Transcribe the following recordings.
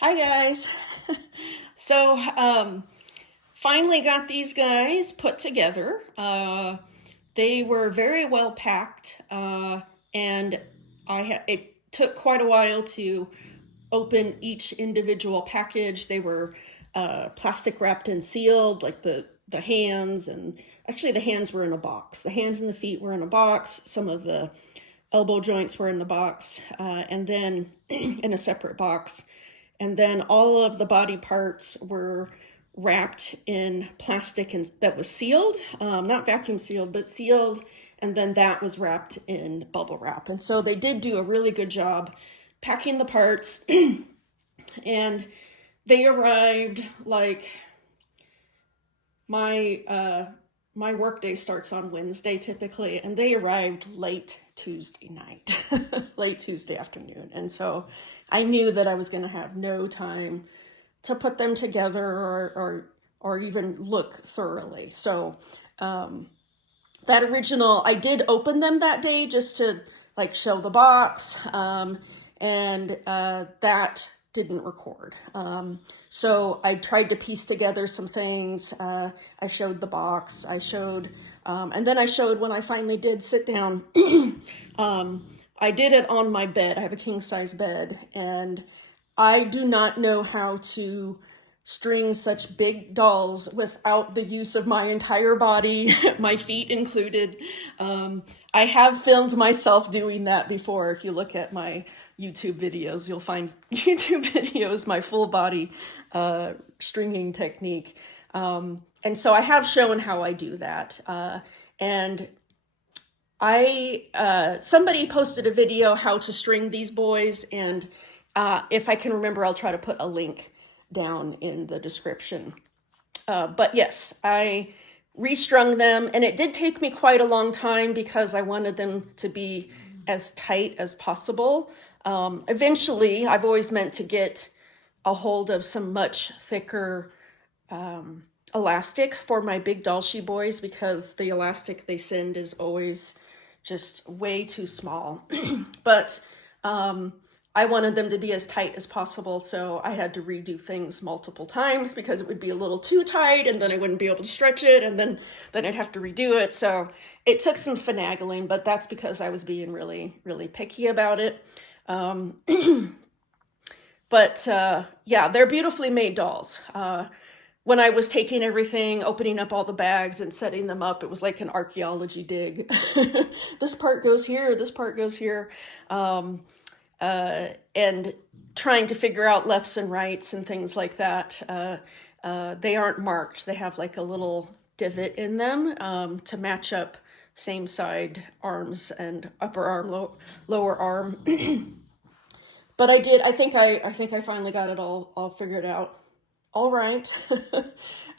Hi guys. So finally got these guys put together. They were very well packed, and it took quite a while to open each individual package. They were plastic wrapped and sealed, like the hands, and actually the hands were in a box. The hands and the feet were in a box. Some of the elbow joints were in the box, and then in a separate box. And then all of the body parts were wrapped in plastic and that was sealed, not vacuum sealed, but sealed. And then that was wrapped in bubble wrap. And so they did do a really good job packing the parts. And they arrived like my work day starts on Wednesday typically, and they arrived late Tuesday night, late Tuesday afternoon. And so I knew that I was going to have no time to put them together or even look thoroughly. So that original, I did open them that day just to like show the box, and that didn't record. So I tried to piece together some things. I showed the box, and then I showed when I finally did sit down. I did it on my bed. I have a king size bed, and I do not know how to string such big dolls without the use of my entire body, my feet included. I have filmed myself doing that before. If you look at my YouTube videos, you'll find YouTube videos, my full body stringing technique. And so I have shown how I do that. And somebody posted a video how to string these boys, and if I can remember, I'll try to put a link down in the description. But yes, I restrung them, and it did take me quite a long time because I wanted them to be as tight as possible. Eventually, I've always meant to get a hold of some much thicker elastic for my big DollShe boys, because the elastic they send is always just way too small. But I wanted them to be as tight as possible, so I had to redo things multiple times because it would be a little too tight, and then I wouldn't be able to stretch it, and then I'd have to redo it. So it took some finagling, but that's because I was being really, really picky about it. But yeah, they're beautifully made dolls. When I was taking everything, opening up all the bags and setting them up, it was like an archaeology dig. This part goes here, this part goes here. And trying to figure out lefts and rights and things like that. They aren't marked. They have like a little divot in them to match up same side arms and upper arm, lower arm. But I did. I think I finally got it all figured out. All right,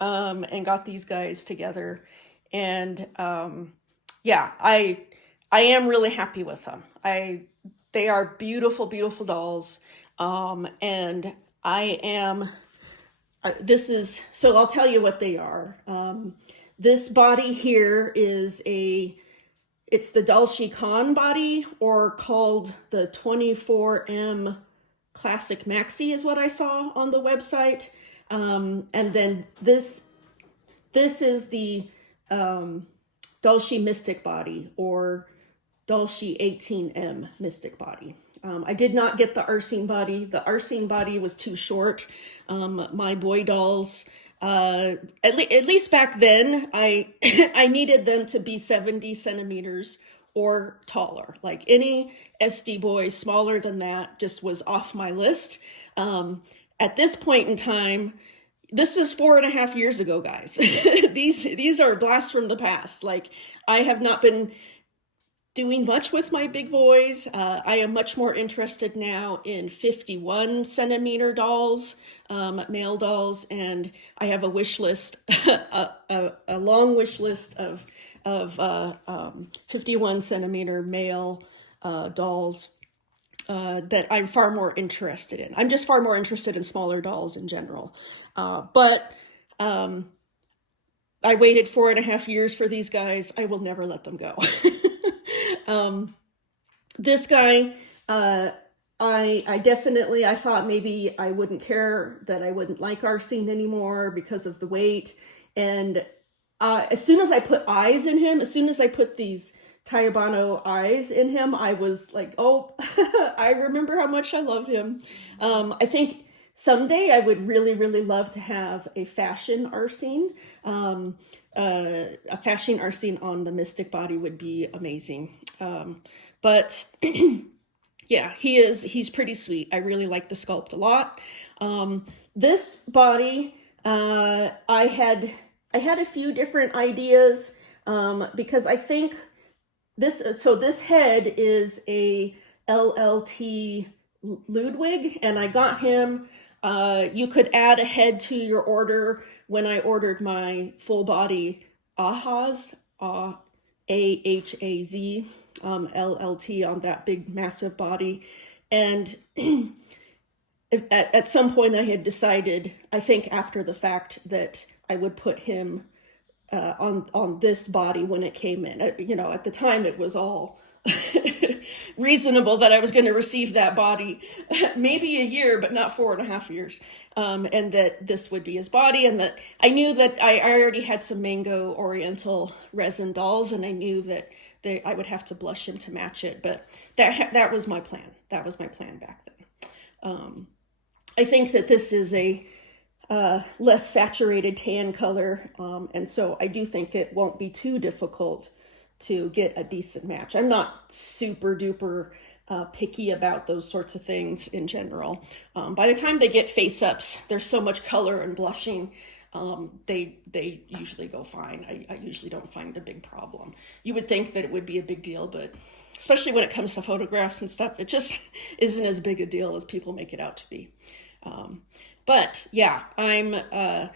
and got these guys together, and yeah, I am really happy with them. They are beautiful, beautiful dolls, and I am. So I'll tell you what they are. This body here is it's the DollShe Khan Body, or called the 24M Classic Maxi is what I saw on the website. And then this is the DollShe Mystic Body, or DollShe 18M Mystic Body. I did not get the Arsene body. The Arsene body was too short. My boy dolls, at least back then, I I needed them to be 70 centimeters or taller. Like any SD boy smaller than that just was off my list. At this point in time, this is 4.5 years ago, guys. These are blasts from the past. Like, I have not been doing much with my big boys. I am much more interested now in 51 centimeter dolls, male dolls, and I have a wish list, a long wish list of 51 centimeter male dolls that I'm far more interested in. I'm just far more interested in smaller dolls in general. But I waited 4.5 years for these guys. I will never let them go. This guy, I definitely, I thought maybe I wouldn't care, that I wouldn't like Arsene anymore because of the weight. And as soon as I put eyes in him, as soon as I put these Tayabano eyes in him, I was like, oh, I remember how much I love him. I think someday I would really, really love to have a fashion Arsene. A fashion Arsene on the Mystic body would be amazing. But yeah, he's pretty sweet. I really like the sculpt a lot. This body, I had a few different ideas, because I think this head is a LLT Ludwig, and I got him, you could add a head to your order when I ordered my full body Ahaz, AHAZ, LLT on that big massive body. And at some point I had decided, I think after the fact, that I would put him on this body when it came in. You know, at the time it was all reasonable that I was going to receive that body maybe a year, but not 4.5 years. And that this would be his body, and that I knew that I already had some Mango Oriental Resin dolls, and I knew that I would have to blush him to match it. But that was my plan. That was my plan back then. I think that this is a less saturated tan color, and so I do think it won't be too difficult to get a decent match. I'm not super duper picky about those sorts of things in general. By the time they get face ups, there's so much color and blushing, they usually go fine. I usually don't find a big problem. You would think that it would be a big deal, but especially when it comes to photographs and stuff, it just isn't as big a deal as people make it out to be. But yeah, I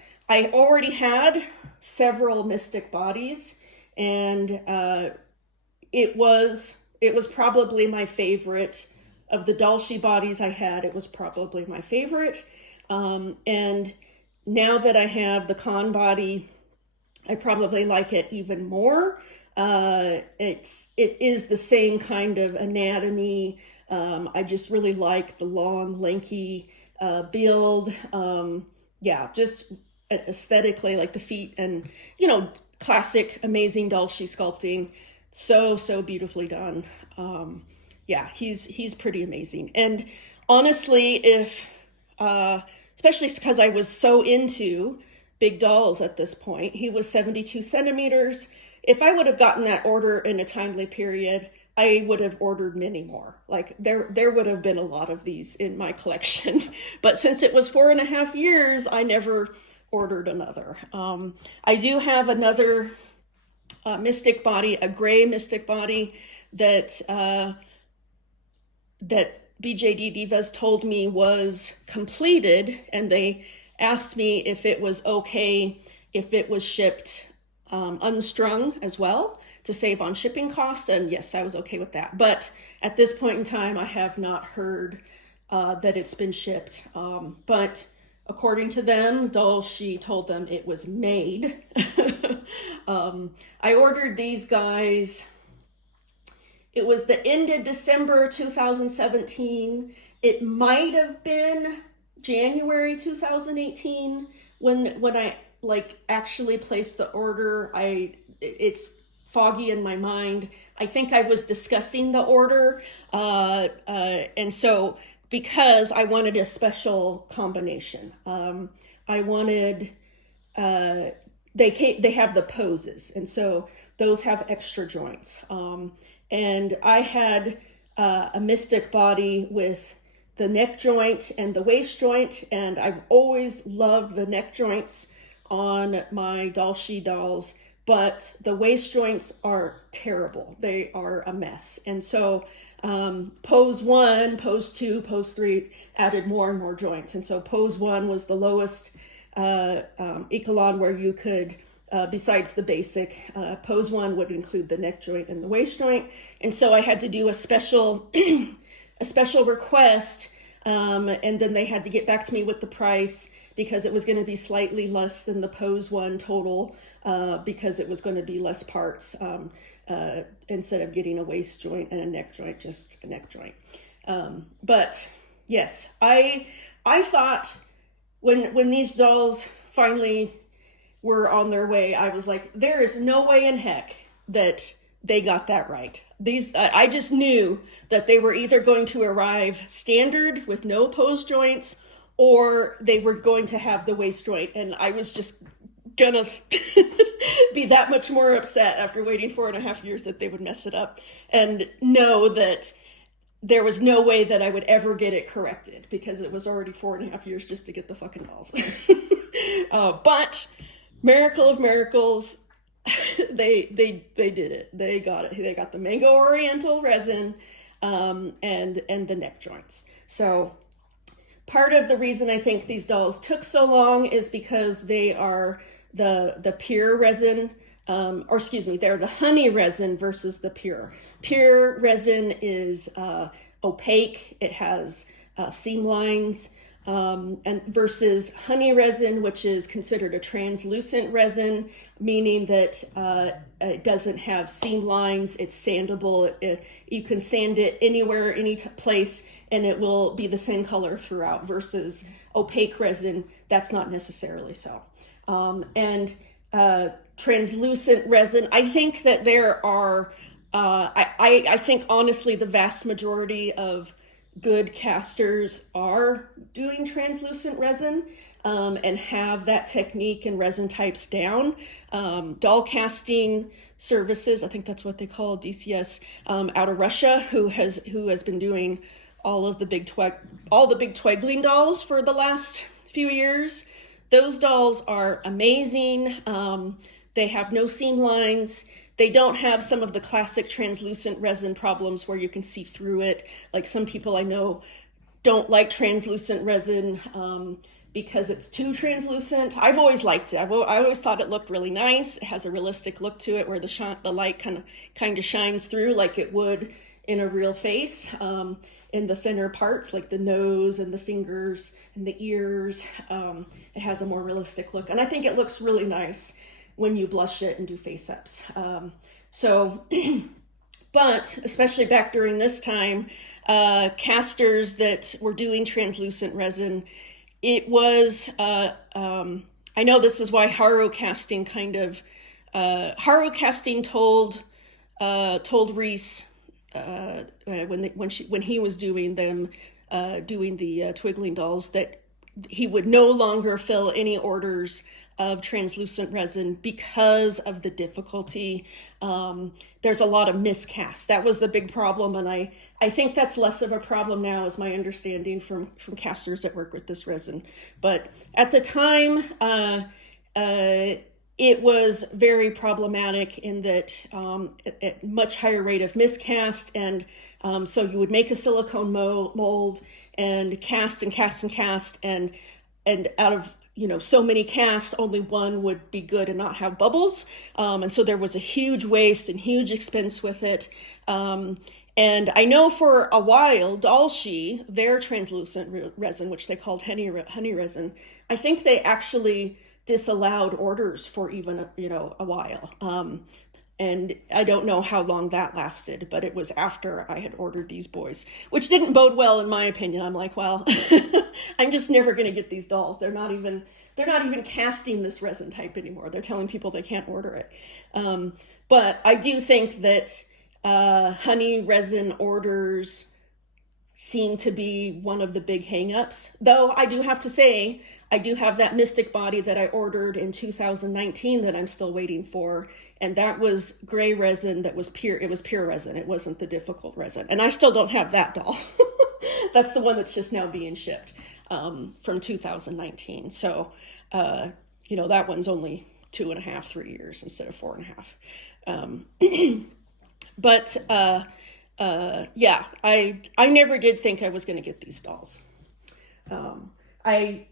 already had several Mystic bodies, and it was probably my favorite of the DollShe bodies I had. It was probably my favorite. And now that I have the Khan body, I probably like it even more. It is the same kind of anatomy. I just really like the long, lanky build. Yeah, just aesthetically, like the feet, and classic, amazing DollShe sculpting. So beautifully done. Yeah, he's pretty amazing. And honestly, if especially because I was so into big dolls at this point, he was 72 centimeters. If I would have gotten that order in a timely period, I would have ordered many more. Like there would have been a lot of these in my collection. But since it was 4.5 years, I never ordered another. I do have another Mystic body, a gray Mystic body that BJD Divas told me was completed, and they asked me if it was okay if it was shipped unstrung as well, to save on shipping costs, and yes, I was okay with that. But at this point in time, I have not heard that it's been shipped. But according to them, DollShe told them it was made. I ordered these guys, it was the end of December 2017. It might have been January 2018 when I actually placed the order. It's foggy in my mind. I think I was discussing the order, and so because I wanted a special combination, I wanted they have the poses, and so those have extra joints. And I had a Mystic body with the neck joint and the waist joint, and I've always loved the neck joints on my DollShe dolls, but the waist joints are terrible. They are a mess. And so pose 1, pose 2, pose 3 added more and more joints. And so pose 1 was the lowest echelon where you could, besides the basic, pose 1 would include the neck joint and the waist joint. And so I had to do a special request, and then they had to get back to me with the price, because it was going to be slightly less than the pose 1 total, because it was going to be less parts, instead of getting a waist joint and a neck joint, just a neck joint. But yes, I thought when these dolls finally were on their way, I was like, there is no way in heck that they got that right. I just knew that they were either going to arrive standard with no post joints, or they were going to have the waist joint, and I was just gonna be that much more upset after waiting 4.5 years that they would mess it up, and know that there was no way that I would ever get it corrected, because it was already 4.5 years just to get the fucking dolls. But miracle of miracles, they did it. They got it. They got the Mango Oriental Resin, and the neck joints. So part of the reason I think these dolls took so long is because they are the pure resin, or excuse me, they're the honey resin versus the pure. Pure resin is opaque. It has seam lines, and versus honey resin, which is considered a translucent resin, meaning that it doesn't have seam lines. It's sandable. You can sand it anywhere, any place, and it will be the same color throughout, versus opaque resin, that's not necessarily so. And translucent resin, I think that there are, I think honestly the vast majority of good casters are doing translucent resin, and have that technique and resin types down. Doll casting services, I think that's what they call DCS, out of Russia, who has been doing all the big Twegling dolls for the last few years. Those dolls are amazing. They have no seam lines. They don't have some of the classic translucent resin problems where you can see through it. Like some people I know don't like translucent resin because it's too translucent. I've always liked it. I always thought it looked really nice. It has a realistic look to it where the light kind of shines through like it would in a real face. In the thinner parts, like the nose and the fingers and the ears, it has a more realistic look. And I think it looks really nice when you blush it and do face ups. But especially back during this time, casters that were doing translucent resin, it was, I know this is why Haro Casting Haro Casting told Reese, when he was doing them, doing the Twigling dolls, that he would no longer fill any orders of translucent resin because of the difficulty. There's a lot of miscast. That was the big problem, and I think that's less of a problem now, is my understanding from casters that work with this resin. But at the time, it was very problematic in that at much higher rate of miscast, and so you would make a silicone mold and cast and cast and cast, and out of so many casts, only one would be good and not have bubbles, and so there was a huge waste and huge expense with it. And I know for a while, DollShe, their translucent resin, which they called honey resin, I think they actually disallowed orders for even a while, and I don't know how long that lasted, but it was after I had ordered these boys, which didn't bode well in my opinion. I'm like, well, I'm just never going to get these dolls. They're not even casting this resin type anymore. They're telling people they can't order it. But I do think that honey resin orders seem to be one of the big hangups. Though I do have to say, I do have that Mystic body that I ordered in 2019 that I'm still waiting for. And that was gray resin that was pure. It was pure resin. It wasn't the difficult resin. And I still don't have that doll. That's the one that's just now being shipped from 2019. So, that one's only 2.5, 3 years instead of 4.5. But yeah, I never did think I was going to get these dolls. I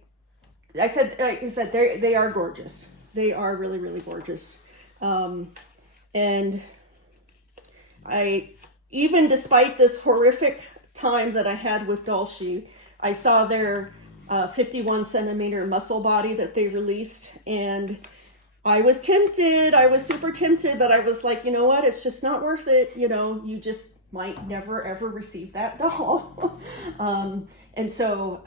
said, like I said, they are gorgeous. They are really, really gorgeous. And even despite this horrific time that I had with DollShe, I saw their 51 centimeter muscle body that they released, and I was tempted. I was super tempted, but I was like, you know what? It's just not worth it. You just might never ever receive that doll. And so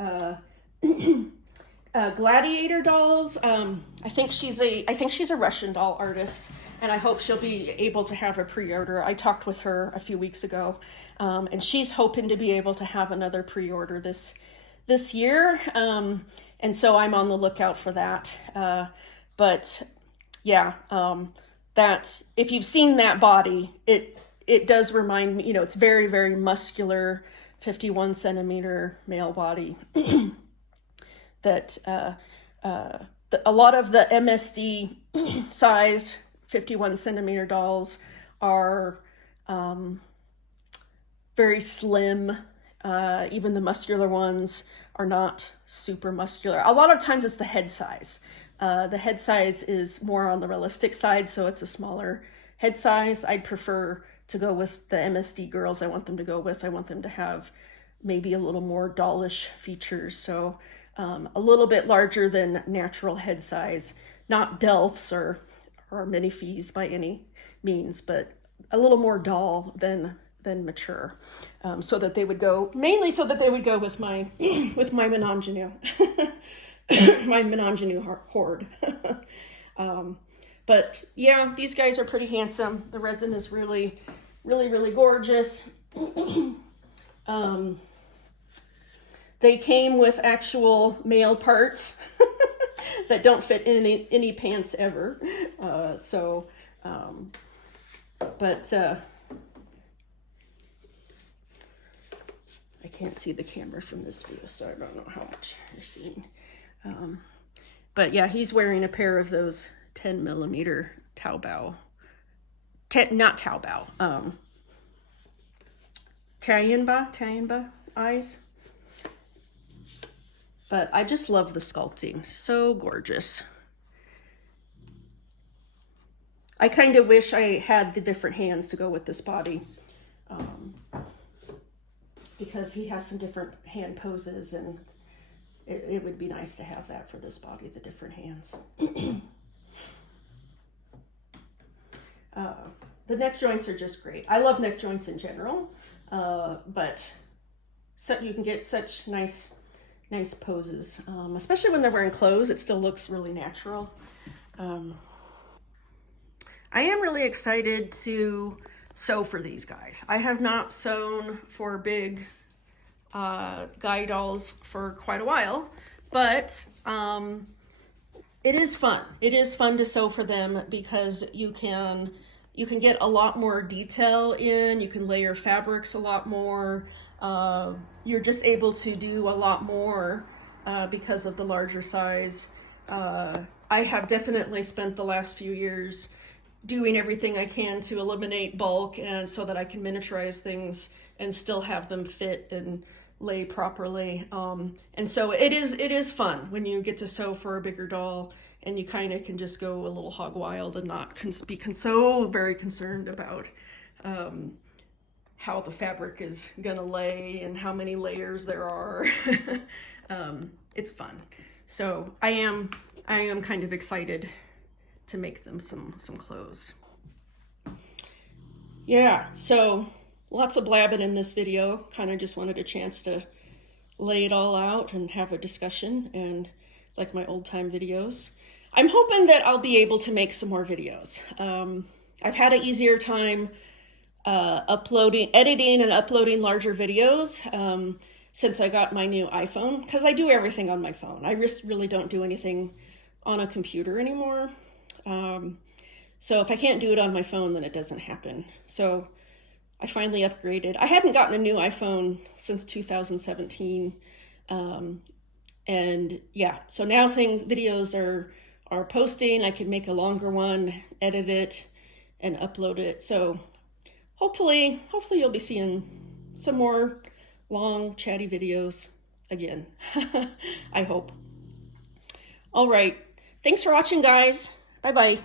Gladiator dolls, I think she's a Russian doll artist, and I hope she'll be able to have a pre-order. I talked with her a few weeks ago, and she's hoping to be able to have another pre-order this year. And so I'm on the lookout for that. But yeah, that if you've seen that body, it does remind me, it's very, very muscular, 51 centimeter male body. That a lot of the MSD size 51 centimeter dolls are very slim. Even the muscular ones are not super muscular. A lot of times it's the head size. The head size is more on the realistic side, so it's a smaller head size. I'd prefer to go with the MSD girls I want them to have maybe a little more dollish features. So a little bit larger than natural head size, not DELFs or minifees by any means, but a little more doll than mature, so that they would go with my with my menage a nous, my menage a nous horde. But yeah, these guys are pretty handsome. The resin is really, really, really gorgeous. They came with actual male parts that don't fit in any pants ever. I can't see the camera from this view, so I don't know how much you're seeing. But yeah, he's wearing a pair of those 10 millimeter Taobao, Tianba eyes. But I just love the sculpting. So gorgeous. I kind of wish I had the different hands to go with this body. Because he has some different hand poses, and it would be nice to have that for this body, the different hands. The neck joints are just great. I love neck joints in general, but you can get such nice poses, especially when they're wearing clothes. It still looks really natural. I am really excited to sew for these guys. I have not sewn for big guy dolls for quite a while, but it is fun. It is fun to sew for them because you can get a lot more detail in. You can layer fabrics a lot more. You're just able to do a lot more because of the larger size. I have definitely spent the last few years doing everything I can to eliminate bulk, and so that I can miniaturize things and still have them fit and lay properly. And so it is fun when you get to sew for a bigger doll, and you kind of can just go a little hog wild and not be so very concerned about how the fabric is gonna lay and how many layers there are. It's fun. So I am kind of excited to make them some clothes. Yeah, so lots of blabbing in this video. Kind of just wanted a chance to lay it all out and have a discussion, and like my old time videos. I'm hoping that I'll be able to make some more videos. I've had an easier time editing and uploading larger videos since I got my new iPhone, because I do everything on my phone. I just really don't do anything on a computer anymore. So if I can't do it on my phone, then it doesn't happen. So I finally upgraded. I hadn't gotten a new iPhone since 2017. And yeah, so now videos are posting. I can make a longer one, edit it, and upload it. So hopefully you'll be seeing some more long chatty videos again. I hope. All right. Thanks for watching, guys. Bye-bye.